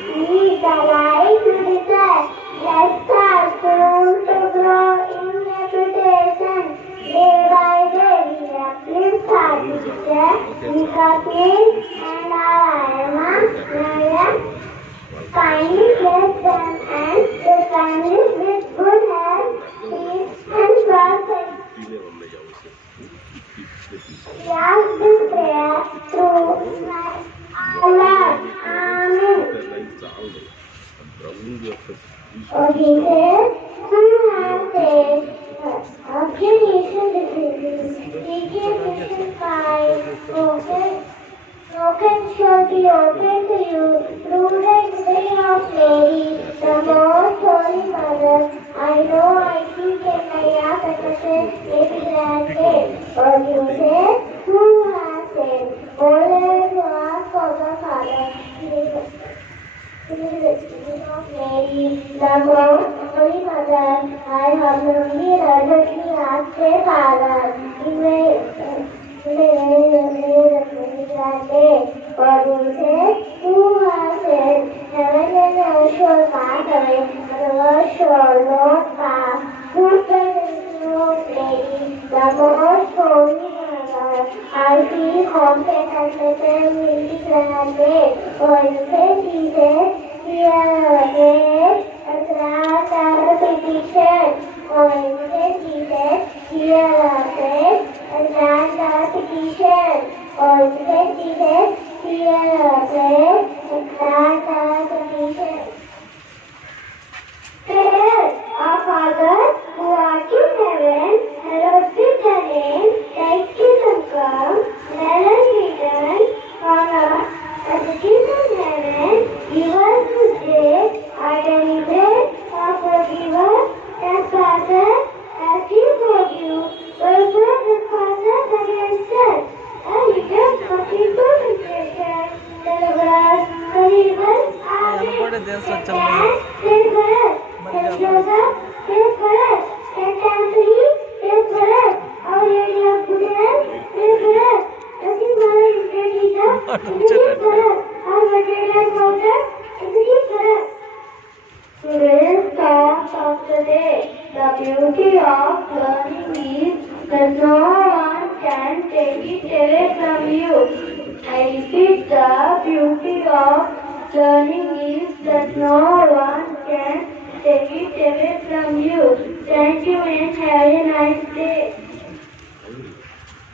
Leave the light to desire. Let's start room to grow in reputation. Day by day, we uplift our teacher, Nikapin and our Alma, kindly bless them and their families with good health, peace and prosperity. We ask this prayer through Allah. Amen. O Jesus, who has said, obligation diseases, seeking by broken shall be open to you through the way of Mary, the most holy mother. I know I see Kenya Patashe may be granted. O Jesus, who has said, O Lord, to ask for the Father. Of Mary, the most holy mother, I humbly urgently ask the Father, in that day, for you say, who has said, heaven and earth shall pass away, but the earth shall not pass. Who said of Mary, the most holy mother, I feel confident and better will be granted. For you say, Jesus, hear our prayer and grant our petition. For you say, Jesus, hear our prayer and grant our petition. For you say, Jesus, hear our prayer and grant our petition. Prayer, our Father, who art in heaven, hallowed be thy name. Thy kingdom come, thy will be done on earth as it is in heaven. Give us this day our daily bread, and forgive us trespasses, as we forgive those who trespass against us. And lead us not into temptation, deliver us from evil. Amen. Pray for us. Saint Joseph, pray for us. Saint Anthony, pray for us. Our Lady of Good Health, pray for us. Blessed Mother Intelligence, pray for us. Our Maternal Mother, pray for us. Today's thought of the day. The beauty of learning is that no one can take it away from you. I repeat, the beauty of learning is that no one can take it away from you. Thank you and have a nice day.